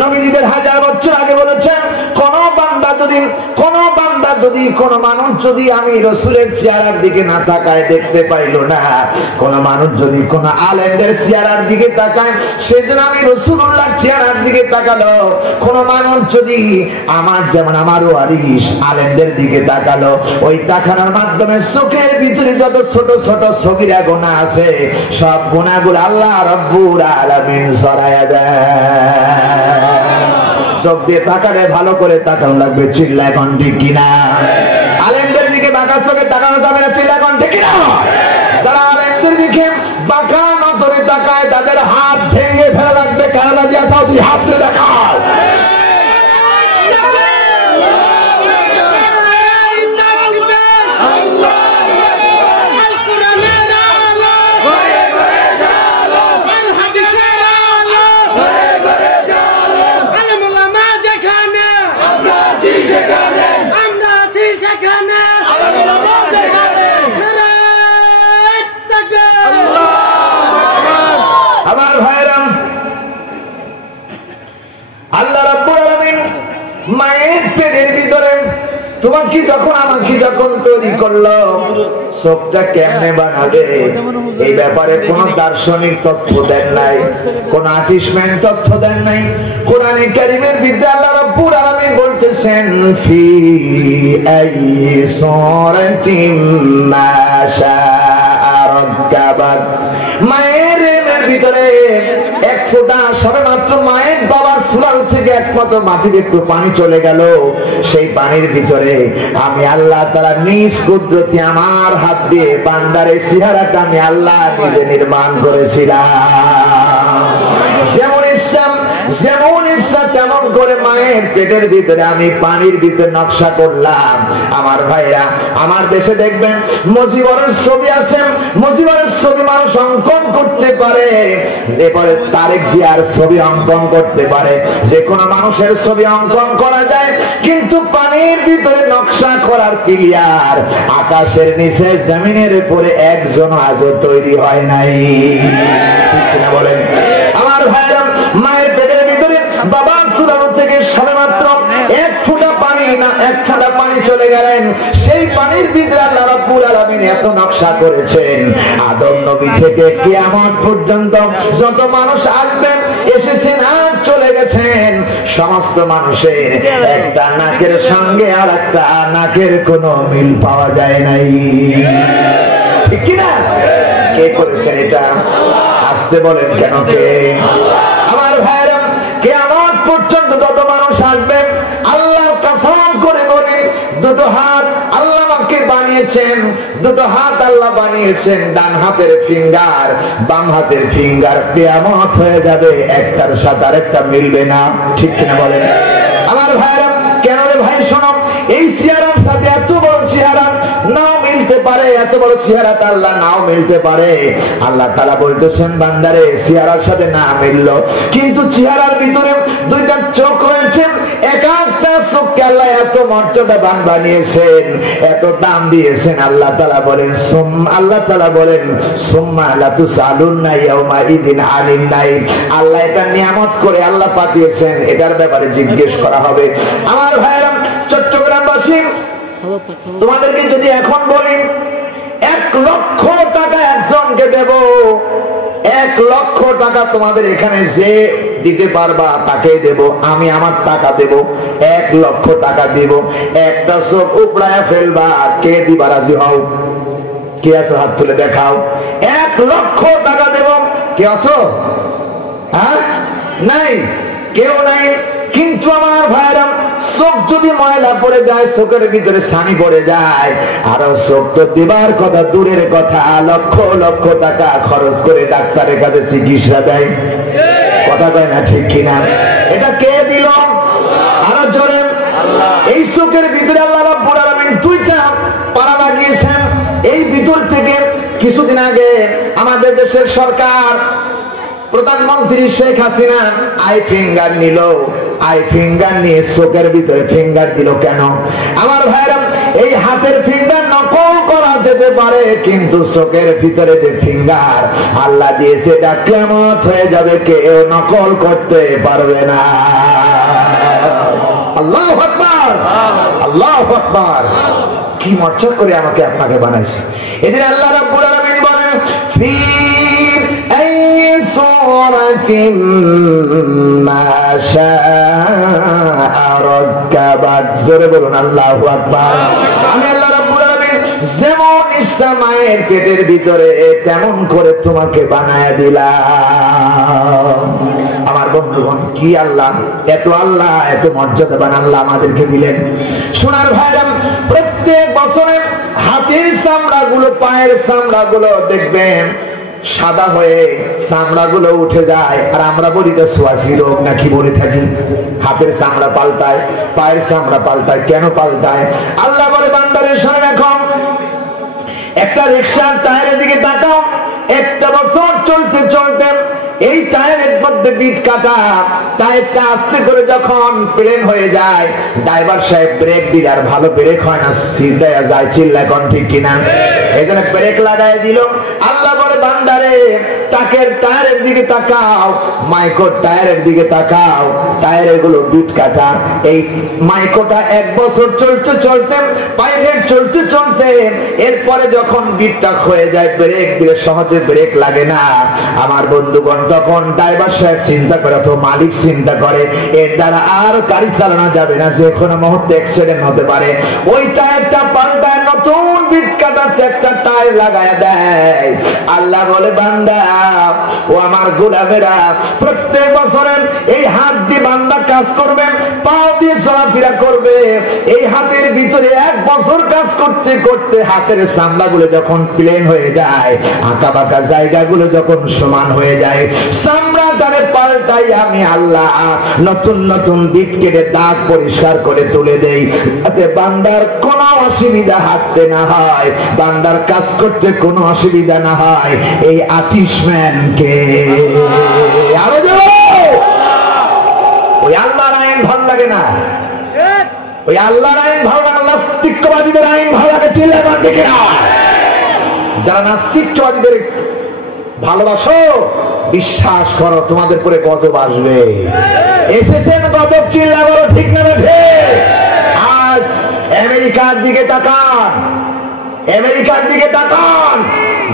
নবীজিদের হাজার বছর আগে বলেছেন, কোন বান্দা যদি কোন মানুষ যদি আমি রাসূলের চেহারার দিকে না তাকায় দেখতে পাইল না, কোন মানুষ যদি কোন আলেমদের চেহারার দিকে তাকায় সেজন্য আমি রাসূলুল্লাহর চেহারার দিকে তাকালো, কোন মানুষ যদি আমার যেমন আমার ওয়ারিস আলেমদের দিকে তাকালো, ওই তাকানোর মাধ্যমে চোখের ভিতরে যত ছোট ছোট সগীরা গুনাহ আছে সব গুনাহগুলো আল্লাহ রাব্বুল আলামিন সরায়া দেয়। চোখ দিয়ে তাকালে ভালো করে তাকানো লাগবে, চিল্লায় কোন ঠিক কিনা? আলেমদের দিকে বাঁকা চোখে তাকানো যাবে না, চিল্লায় কোন ঠিক কিনা? যারা আলেমদের দিকে বাঁকা নজরে তাকায় তাদের হাত ভেঙে ফেলা লাগবে। কারা দিয়ে আসাও তুই হাত ধরে দেখাও। আল্লাহ রাব্বুল আলামিন মায়ের পেটের ভিতরে তোমাকে যখন আমাকে যখন তৈরি করলো, চোখটা কেমনে বানাবে এই ব্যাপারে কোন দার্শনিক তথ্য দেন নাই, কোন আর্টিস্টম্যান তথ্য দেন নাই। কোরআনে কারীমের ভিতরে আল্লাহ রাব্বুল আলামিন বলতেছেন, ফি আইয়ি সূরাতিন মা শাআ রাক্কাবাক। মায়ের ভিতরে এক ফোঁটা সবেমাত্র মায়ের বাবার সুলার থেকে এক ফোঁটা মাটির একটু পানি চলে গেল, সেই পানির ভিতরে আমি আল্লাহ তাআলা নিজ কুদরতে আমার হাত দিয়ে বান্দারের চেহারাটা আমি আল্লাহ নিজে নির্মাণ করেছিলাম। যেমন ইচ্ছা তেমন করে মায়ের পেটের ভিতরে আমি পানির ভিতরে নকশা করলাম। আমার ভাইরা, আমার দেশে দেখবেন মুজিবরের ছবি আছে, মুজিবরের ছবি মানুষ অঙ্কন করতে পারে, এরপরে তারেক জিয়ার ছবি অঙ্কন করতে পারে, যে কোনো মানুষের ছবি অঙ্কন করা যায়, কিন্তু পানির ভিতরে নকশা করার ক্লিয়ার আকাশের নিচে জমিনের উপরে একজন আজও তৈরি হয় নাই। ঠিক কিনা বলেন? আমার ভাইরা, মায়ের পেটের ভিতরে বাবার সুরানো থেকে সবেমাত্র এক ফোঁটা পানি না এক ফোঁটা পানি চলে গেলেন, সেই পানির ভিতরে আল্লাহ রাব্বুল আলামিন এত নকশা করেছেন, আদম নবী থেকে কিয়ামত পর্যন্ত যত মানুষ আসবেন, এসেছেন আর চলে গেছেন, সমস্ত মানুষের একটা নাকের সঙ্গে আর একটা নাকের কোনো মিল পাওয়া যায় নাই। ঠিক কিনা? কে করেছেন এটা? আসতে বলেন কেন? কে? আমার ভাইরা, কিয়ামত পর্যন্ত যত মানুষ আসবেন, আল্লাহর কসম করে বলে দুটো হাত আল্লাহ আমাকে বানিয়েছেন, দুটো হাত আল্লাহ বানিয়েছেন, ডান হাতের ফিঙ্গার বাম হাতের ফিঙ্গার কিয়ামত হয়ে যাবে, একটার সাথে আরেকটা মিলবে না। ঠিক কিনা বলেন? আমার ভাইরা, কেন রে ভাই শোনো, এই চেহারার সাথে এত বড় চেহারা নাও মিলতে পারে, এত বড় চেহারাটা আল্লাহ নাও মিলতে পারে। আল্লাহ তাআলা বলতেছেন, বান্দারে চেহারার সাথে না মিললো, কিন্তু চেহারার ভিতরে দুইটা চোখ রয়েছে, একটা চোখকে আল্লাহ এত মর্যাদাবান বানিয়েছেন, এত দাম দিয়েছেন। আল্লাহ তাআলা বলেন সুম্মা লাতুসালুন্না ইয়াউমা ইদিন আনিন নাইম। আল্লাহ এটা নিয়ামত করে আল্লাহ পাঠিয়েছেন, এটার ব্যাপারে জিজ্ঞেস করা হবে। আমার ভাইরা, চট্টগ্রামবাসী, তোমাদেরকে যদি এখন বলি 1 লক্ষ টাকা একজনকে দেব, 1 লক্ষ টাকা তোমাদের এখানে যে দিতে পারবা তাকে দেব, আমি আমার টাকা দেব, 1 লক্ষ টাকা দেব, একটা চোখ উপড়ায় ফেলবা, কে দিবা রাজি হও? কে আছো? হাত তুলে দেখাও। 1 লক্ষ টাকা দেব, কে আছো? হ্যাঁ, নাই, কেউ নাই। কিন্তু আমার ভাইরা, চোখ যদি ময়লা পড়ে যায়, চোখের ভিতরে ছানি পড়ে যায়, আর চোখ তো দিবার কথা দূরের কথা, লক্ষ লক্ষ টাকা খরচ করে ডাক্তারের কাছে চিকিৎসা দেয়। কথা কয় না? ঠিক কিনা? এটা কে দিল? আরো জোরে। এই চোখের ভিতরে আল্লাহ রাব্বুল আলামিন 2টা পারা লাগিয়েছেন। এই ভিতর থেকে কিছুদিন আগে আমাদের দেশের সরকার, প্রধানমন্ত্রী শেখ হাসিনা আই ফিঙ্গার নিল, আই ফিঙ্গার নিয়ে চোখের ভিতরে ফিঙ্গার দিল। কেন? আমার ভাইরা, এই হাতের ফিঙ্গার নকল করা যেতে পারে, কিন্তু চোখের ভিতরে যে ফিঙ্গার আল্লাহ দিয়েছে এটা কিয়ামত হয়ে যাবে, কেউ নকল করতে পারবে না। আল্লাহু আকবার, আল্লাহু আকবার। কি মর্যাদা করে আমাকে আপনাকে বানাইছে। এদিন আল্লাহ রাব্বুল আলামিন বলেন ফি আইয়ি সূরাতিন মা শাআ রাক্কাবাত। জোরে বলুন আল্লাহু আকবার। আমি আল্লাহ রাব্বুল আলামিন যেমন ইচ্ছা মায়ের পেটের ভিতরে তেমন করে তোমাকে বানায় দিলাম। আমার বন্ধুগণ, কি আল্লাহ, এত মর্যাদাবান আল্লাহ আমাদেরকে দিলেন। সোনার ভাইরা, প্রত্যেক বছরে হাতের চামড়াগুলো, পায়ের চামড়াগুলো দেখবেন সাদা হয়ে চামড়াগুলো উঠে যায়, আর আমরা বলি এটা সোয়াসি রোগ নাকি বলে থাকি। হাতের চামড়া পাল্টায়, পায়ের চামড়া পাল্টায়, কেন পাল্টায়? আল্লাহ বলে বান্দারে শুনে রাখো, একটা রিকশার টায়ারের দিকে তাকাও, একটা বছর চলতে চলতে এই টায়ারের মধ্যে বিট কাটা, টায়ারটা আস্তে করে যখন প্লেন হয়ে যায়, ড্রাইভার সাহেব ব্রেক দিলে আর ভালো ব্রেক হয় না, সিধা যায়, চিল্লায় কোন ঠিক কিনা? এখানে ব্রেক লাগায় দিল। আল্লাহ বলে বান্দারে টাকের টায়ারের দিকে তাকাও, মাইক্রো টায়ারের দিকে তাকাও, টায়ারের গুলো বিট কাটা। এই মাইক্রোটা এক বছর চলতে চলতে, পাইলেট চলতে চলতে, এরপরে যখন বিটটা হয়ে যায়, ব্রেক দিলে সহজে ব্রেক লাগে না। আমার বন্ধুগণ, তখন ড্রাইভার সাহেব চিন্তা করে, অথবা মালিক চিন্তা করে, এর দ্বারা আর গাড়ি চালানো যাবে না, যে কোনো মুহূর্তে অ্যাক্সিডেন্ট হতে পারে। ওই টায়ারটা পাল্টায় নতুন বিট কাটা একটা টায়ার লাগায় দেয়। আল্লাহ বলে বান্দা, ও আমার গোলামেরা, প্রত্যেক বছরে এই হাত দিয়ে বান্দা কাজ করবে, পা দিয়ে চলাফেরা করবে। এই হাতের ভিতরে এক বছর কাজ করতে করতে হাতের চামড়াগুলো যখন প্লেন হয়ে যায়, আঁকা বাঁকা জায়গাগুলো যখন সমান হয়ে যায়, চামড়াটারে পাল্টাই আমি আল্লাহ নতুন নতুন বিট কেটে দাগ পরিষ্কার করে তুলে দেই, যাতে বান্দার কোনো অসুবিধা হাঁটতে না হয়, বান্দার কাজ করতে কোনো অসুবিধা না হয়। এই আতিশম্যানকে আরো দেব। ওই আল্লাহর আইন ভাল লাগে না, ওই আল্লাহর আইন ভালো লাগে, নাস্তিকবাদীদের আইন ভালো লাগে, চিল্লা গান দেখে না। যারা নাস্তিকবাদীদের ভালোবাসো, বিশ্বাস করো তোমাদের পরে গজব আসবে। এসেছেন গজব, চিল্লা বলো ঠিক না ঠিক? আজ আমেরিকার দিকে তাকান, আমেরিকার দিকে তাকান,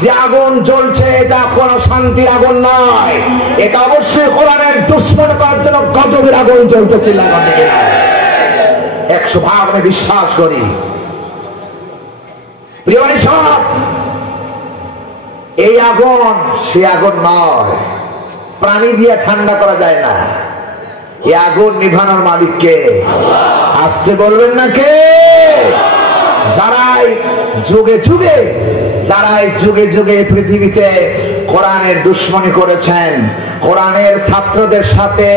যে আগুন জ্বলছে এটা কোনো শান্তির আগুন নয়, এটা অবশ্যই কোরআনের দুশমন করার জন্য গজবের আগুন জ্বলছে, চিল্লা গান দেখে না। 100% আমি বিশ্বাস করি। প্রিয় সব, এই আগুন সে আগুন নয়, প্রাণী দিয়ে ঠান্ডা করা যায় না। এই আগুন নিভানোর মালিক কে? আসতে বলবেন না কে? যারাই যুগে যুগে, যারাই যুগে যুগে পৃথিবীতে কোরআনের দুশমনি করেছেন, কোরআনের ছাত্রদের সাথে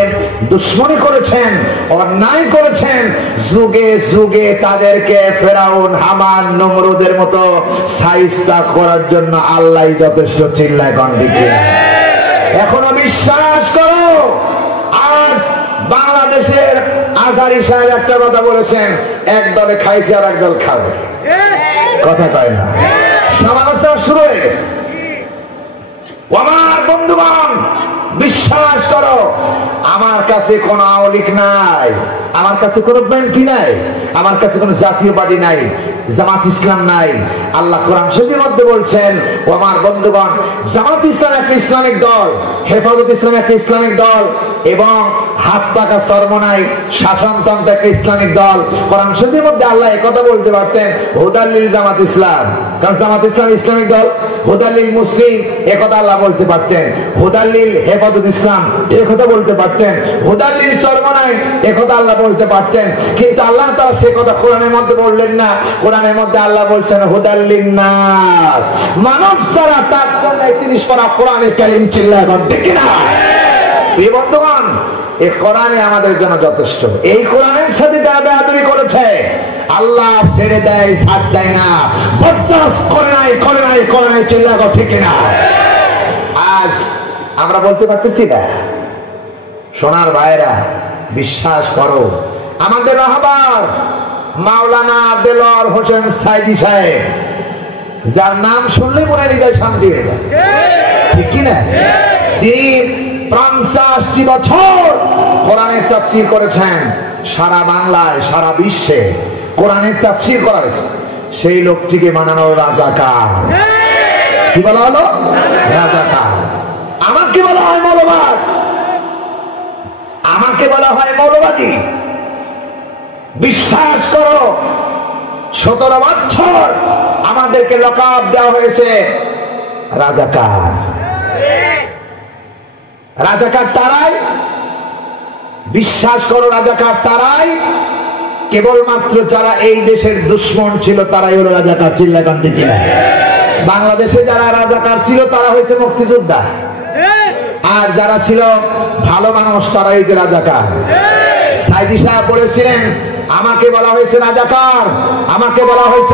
দুশমনি করেছেন, অন্যায় করেছেন, যুগে যুগে তাদেরকে ফেরাউন, হামান, নমরুদের মতো শায়েস্তা করার জন্য আল্লাহ যথেষ্ট, চিল্লায় কোন দিকে? এখনো বিশ্বাস করো। আজ বাংলাদেশের আজহারী সাহেব একটা কথা বলেছেন, এক দলে খাইছে আর এক দল খাবে, কথা কয় না, সমালোচনা শুরু হয়ে গেছে। আমার বন্ধুগণ, বিশ্বাস করো, আমার কাছে কোনো আওয়ালিক নাই, আমার কাছে কোনো ব্যাংকি নাই, আমার কাছে কোনো জাতীয় পার্টি নাই, জামাত ইসলাম নাই। আল্লাহ কোরআন শরীফের মধ্যে বলছেন, ও আমার বন্ধুগণ, জামাত ইসলাম একটা ইসলামিক দল, হেফাজত ইসলাম একটা ইসলামিক দল, এবং হাত পাকা সরমনাই শাসনতন্ত্র একটা ইসলামিক দল। কোরআন শরীফের মধ্যে আল্লাহ একথা বলতে পারতেন, হুদাল্লিল জামাত ইসলাম, কারণ জামাত ইসলাম ইসলামিক দল। হুদাল্লিল মুসলিম একথা আল্লাহ বলতে পারতেন, হুদাল্লিল হেফাজত ইসলাম একথা বলতে পারতেন, হুদাল্লিল সরমনাই একথা আল্লাহ বলতে পারতেন, কিন্তু আল্লাহ তাআলা সে কথা কোরআনের মধ্যে বললেন না। কোরআনের মধ্যে আল্লাহ বলছেন হুদাল্লিন নাস, মানব ছাড়া তার জন্য ৩০ পারা কোরআনে কারীম, চিল্লায় বলেন ঠিক না? এই বন্ধুগণ, এই কোরআনই আমাদের জন্য যথেষ্ট। এই কোরআনের সাথে যারা বেয়াদবি করেছে, আল্লাহ ছেড়ে দেয়, ছাড় দেয় না, বরদাস্ত করে নাই, করে নাই, করে নাই, চিল্লায় বলেন ঠিক না? আজ আমরা বলতে পারতেছি না। সোনার ভাইরা, বিশ্বাস করো, আমাদের রাহবার মাওলানা দেলোয়ার হোসেন সাইদি সাহেব, যার নাম শুনলে মনে হৃদয় শান্তি হয়ে যায়, ঠিক কিনা? তিনি 50টি বছর কোরআনের তাফসীর করেছেন। সারা বাংলায়, সারা বিশ্বে কোরআনের তাফসীর করা হয়েছে। সেই লোকটিকে বানানো রাজাকার। কি বলা হলো? রাজাকার। আমাকে বলা হয় মৌলবাদ, আমাকে বলা হয় মৌলবাদী। বিশ্বাস করো, 17 বছর আমাদেরকে লকআপ দেওয়া হয়েছে রাজাকার। রাজাকার তারাই, বিশ্বাস করো, রাজাকার তারাই, কেবলমাত্র যারা এই দেশের দুশ্মন ছিল তারাই হলো রাজাকার। চিল্লাগান ঠিক কিনা? বাংলাদেশে যারা রাজাকার ছিল তারা হয়েছে মুক্তিযোদ্ধা, আর যারা ছিল ভালো মানুষ তারা এই যে রাজাকার। সাইদি সাহেব বলেছিলেন, আমাকে বলা হয়েছে রাজাকার, আমাকে বলা হয়েছে